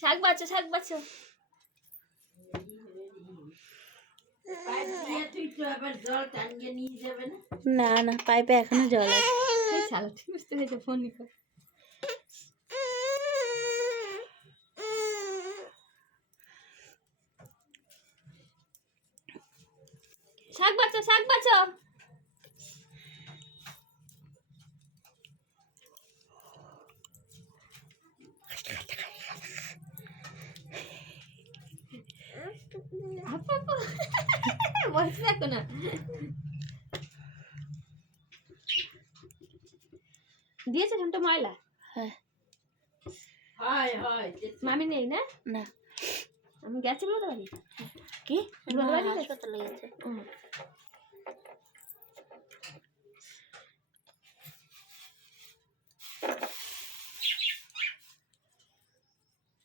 শাক বাছো, শাক বাছো। না না, পাইপে এখনো জল আছে। বুঝতে পেরেছে ফোন নিকো। শাক বাছো, শাক বাছো। বলছি দেখো না, দিয়েছে ঘন্টা ময়লা। হ্যাঁ, মামি নেই না? না। আমি গেছি বলতে পারি কি হাসপাতালে হাসপাতালে গেছে।